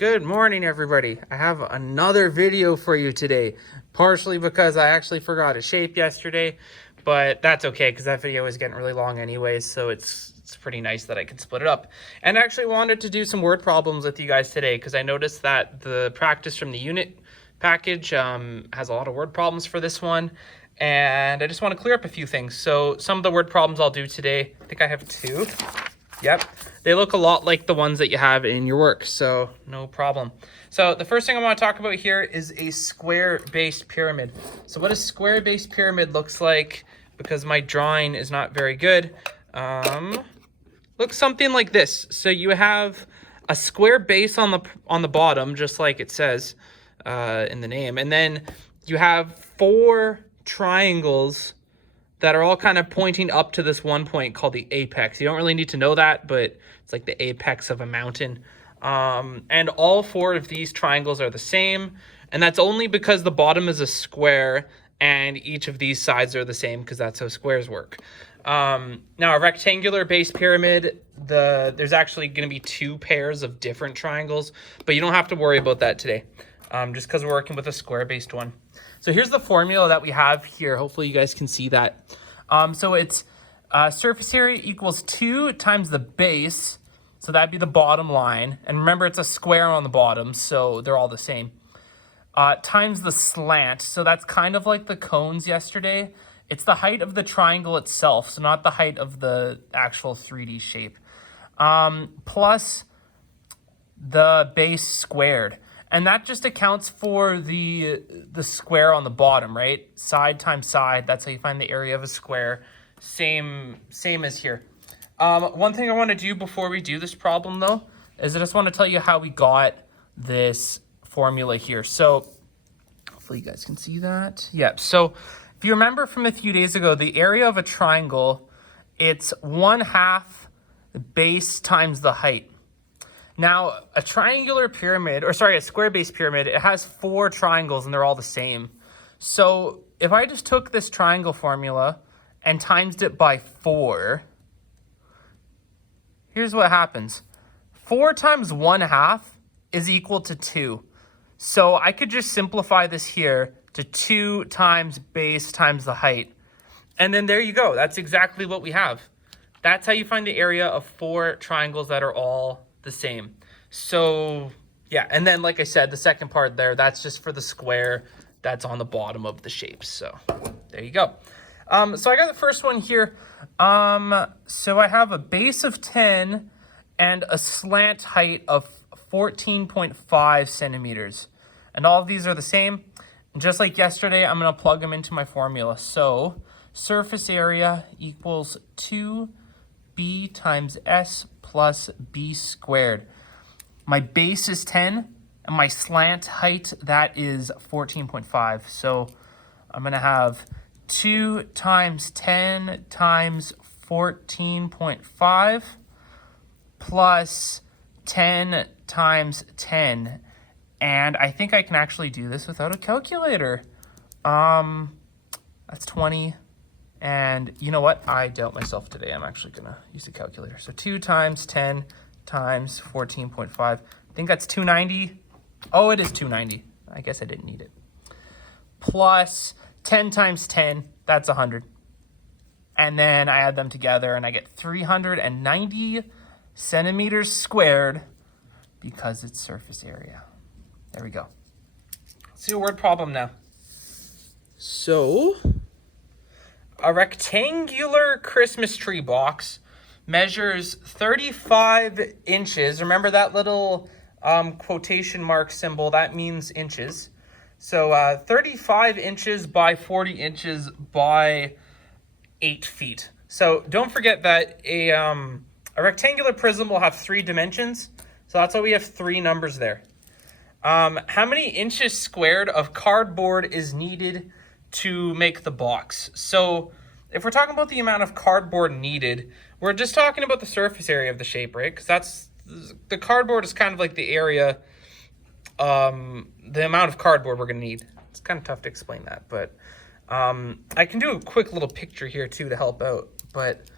Good morning, everybody. I have another video for you today, partially because I actually forgot a shape yesterday, but that's okay because that video is getting really long anyways, so it's pretty nice that I can split it up. And I actually wanted to do some word problems with you guys today because I noticed that the practice from the unit package has a lot of word problems for this one, and I just want to clear up a few things. So some of the word problems I'll do today, I think I have two. Yep, they look a lot like the ones that you have in your work, so no problem. So the first thing I want to talk about here is a square-based pyramid. So what a square-based pyramid looks like, because my drawing is not very good, looks something like this. So you have a square base on the bottom, just like it says in the name, and then you have four triangles that are all kind of pointing up to this one point called the apex. You don't really need to know that, but it's like the apex of a mountain. And all four of these triangles are the same, and that's only because the bottom is a square and each of these sides are the same, because that's how squares work. Now a rectangular base pyramid, there's actually going to be two pairs of different triangles, but you don't have to worry about that today, just because we're working with a square-based one. So here's the formula that we have here. Hopefully you guys can see that. So it's surface area equals 2 times the base. So that'd be the bottom line. And remember, it's a square on the bottom, so they're all the same. Times the slant. So that's kind of like the cones yesterday. It's the height of the triangle itself, so not the height of the actual 3D shape. Plus the base squared. And that just accounts for the square on the bottom, right? Side times side, that's how you find the area of a square. Same as here. One thing I want to do before we do this problem, though, is I just want to tell you how we got this formula here. So hopefully you guys can see that. Yeah, so if you remember from a few days ago, the area of a triangle, it's 1/2 the base times the height. Now, a triangular pyramid, or sorry, a square-based pyramid, it has four triangles and they're all the same. So if I just took this triangle formula and times it by 4, here's what happens. 4 times 1/2 is equal to 2. So I could just simplify this here to 2 times base times the height. And then there you go. That's exactly what we have. That's how you find the area of four triangles that are all the same. So yeah, and then like I said, the second part there, that's just for the square that's on the bottom of the shape. So there you go. So I got the first one here. So I have a base of 10 and a slant height of 14.5 centimeters. And all of these are the same. And just like yesterday, I'm going to plug them into my formula. So surface area equals 2b times s plus b squared. My base is 10, and my slant height, that is 14.5. So I'm going to have 2 times 10 times 14.5 plus 10 times 10. And I think I can actually do this without a calculator. That's 20. And you know what? I doubt myself today. I'm actually going to use a calculator. So 2 times 10 times 14.5. I think that's 290. Oh, it is 290. I guess I didn't need it. Plus 10 times 10, that's 100. And then I add them together and I get 390 centimeters squared because it's surface area. There we go. Let's do a word problem now. So a rectangular Christmas tree box measures 35 inches. Remember that little quotation mark symbol? That means inches. So 35 inches by 40 inches by 8 feet. So don't forget that a rectangular prism will have 3 dimensions. So that's why we have 3 numbers there. How many inches squared of cardboard is needed to make the box? So if we're talking about the amount of cardboard needed, we're just talking about the surface area of the shape, right? Because the cardboard is kind of like the area, the amount of cardboard we're going to need. It's kind of tough to explain that, but I can do a quick little picture here too to help out. But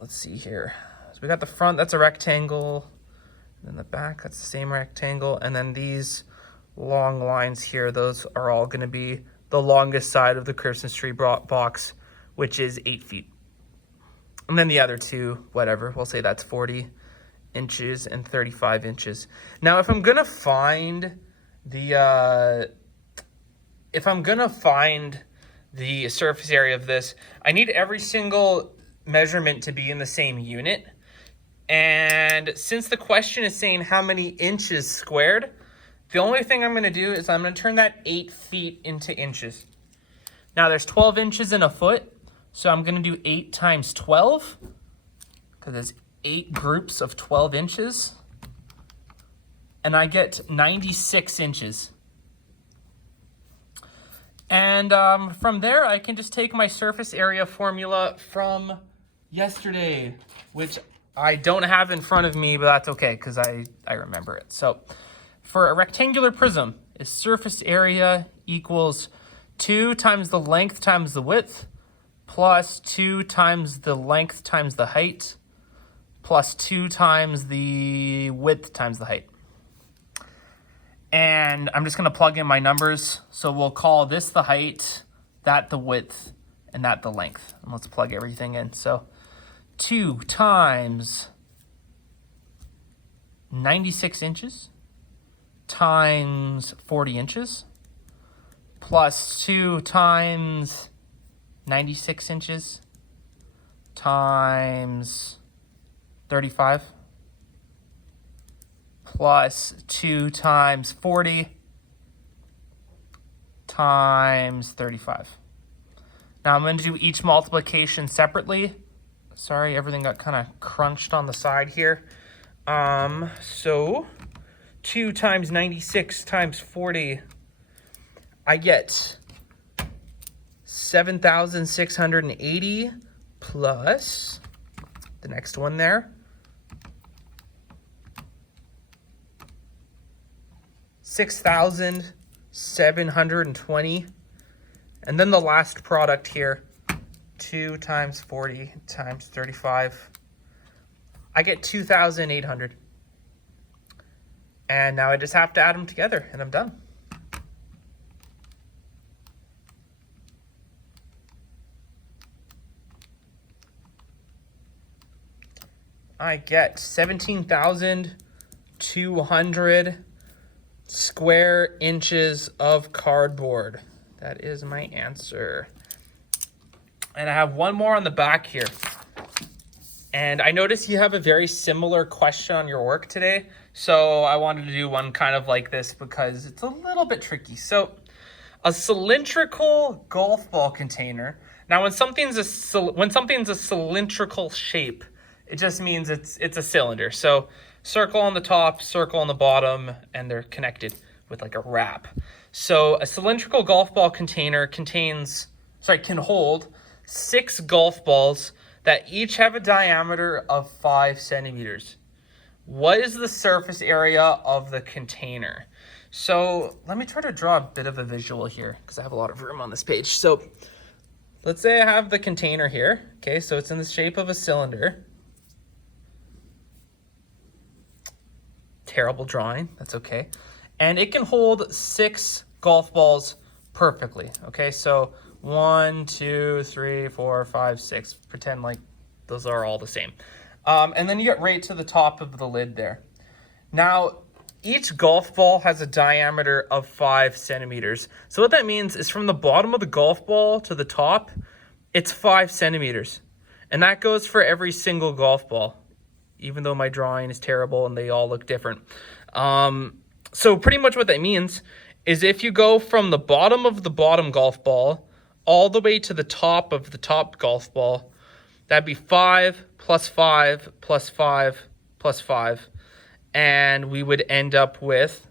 let's see here. So we got the front, that's a rectangle. then the back, that's the same rectangle. And then these long lines here, those are all going to be the longest side of the Christmas tree box, which is 8 feet. And then the other two, whatever, we'll say that's 40 inches and 35 inches. Now, if I'm going to find the surface area of this, I need every single measurement to be in the same unit. And since the question is saying how many inches squared, the only thing I'm going to do is I'm going to turn that 8 feet into inches. Now there's 12 inches in a foot, so I'm going to do 8 times 12, because there's 8 groups of 12 inches, and I get 96 inches. And from there, I can just take my surface area formula from yesterday, which I don't have in front of me, but that's okay, because I remember it. So for a rectangular prism, its surface area equals 2 times the length times the width, plus 2 times the length times the height, plus 2 times the width times the height. And I'm just going to plug in my numbers. So we'll call this the height, that the width, and that the length. And let's plug everything in. So 2 times 96 inches times 40 inches plus 2 times 96 inches times 35 plus 2 times 40 times 35. Now I'm going to do each multiplication separately. Sorry, everything got kind of crunched on the side here. So 2 times 96 times 40, I get 7,680 plus the next one there, 6,720, and then the last product here, 2 times 40 times 35, I get 2,800. And now I just have to add them together and I'm done. I get 17,200 square inches of cardboard. That is my answer. And I have one more on the back here. And I noticed you have a very similar question on your work today. So I wanted to do one kind of like this because it's a little bit tricky. So a cylindrical golf ball container. Now when something's a cylindrical shape, it just means it's a cylinder. So circle on the top, circle on the bottom, and they're connected with like a wrap. So a cylindrical golf ball container can hold 6 golf balls that each have a diameter of 5 centimeters. What is the surface area of the container? So let me try to draw a bit of a visual here because I have a lot of room on this page. So let's say I have the container here. Okay, so it's in the shape of a cylinder. Terrible drawing, that's okay. And it can hold 6 golf balls perfectly. Okay, so 1, 2, 3, 4, 5, 6. Pretend like those are all the same. And then you get right to the top of the lid there. Now, each golf ball has a diameter of 5 centimeters. So what that means is from the bottom of the golf ball to the top, it's 5 centimeters. And that goes for every single golf ball, even though my drawing is terrible and they all look different. So pretty much what that means is if you go from the bottom of the bottom golf ball all the way to the top of the top golf ball, that'd be 5 plus 5 plus 5 plus 5. And we would end up with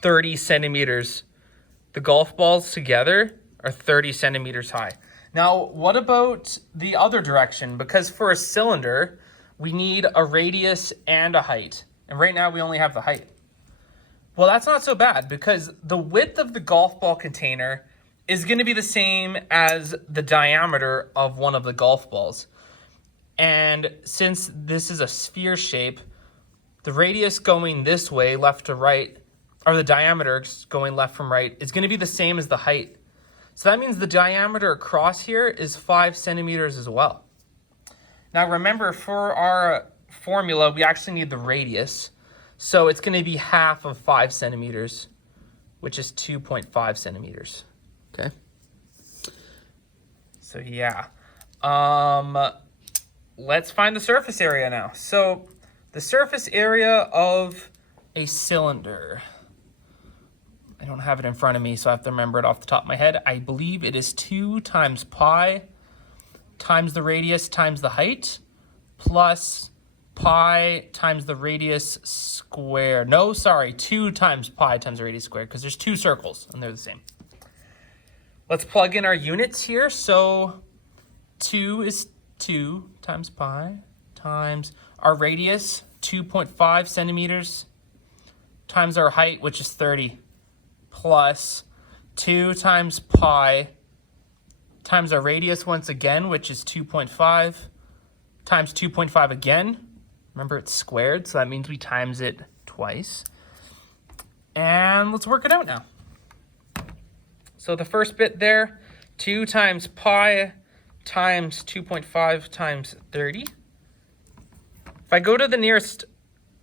30 centimeters. The golf balls together are 30 centimeters high. Now, what about the other direction? Because for a cylinder, we need a radius and a height. And right now we only have the height. Well, that's not so bad because the width of the golf ball container is going to be the same as the diameter of one of the golf balls. And since this is a sphere shape, the radius going this way, left to right, or the diameter going left from right, is going to be the same as the height. So that means the diameter across here is 5 centimeters as well. Now remember, for our formula, we actually need the radius. So it's going to be half of 5 centimeters, which is 2.5 centimeters. Okay. So yeah. Let's find the surface area now. So the surface area of a cylinder. I don't have it in front of me, so I have to remember it off the top of my head. I believe it is 2 times pi times the radius times the height plus pi times the radius squared. No, sorry, 2 times pi times the radius squared, because there's 2 circles and they're the same. Let's plug in our units here. So 2 is 2 times pi times our radius, 2.5 centimeters, times our height, which is 30, plus 2 times pi times our radius once again, which is 2.5, times 2.5 again. Remember, it's squared, so that means we times it twice. And let's work it out now. So the first bit there, 2 times pi times 2.5 times 30. If I go to the nearest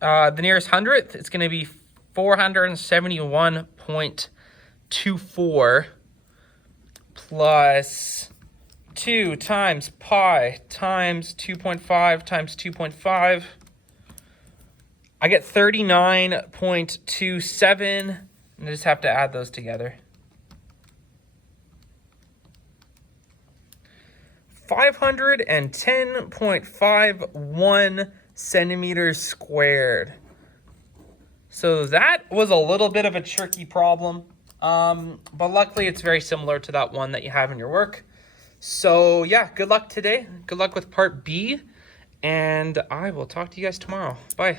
hundredth, it's going to be 471.24 plus 2 times pi times 2.5 times 2.5. I get 39.27, and I just have to add those together. 510.51 centimeters squared. So that was a little bit of a tricky problem, but luckily it's very similar to that one that you have in your work. So yeah, good luck today. Good luck with part B, and I will talk to you guys tomorrow. Bye.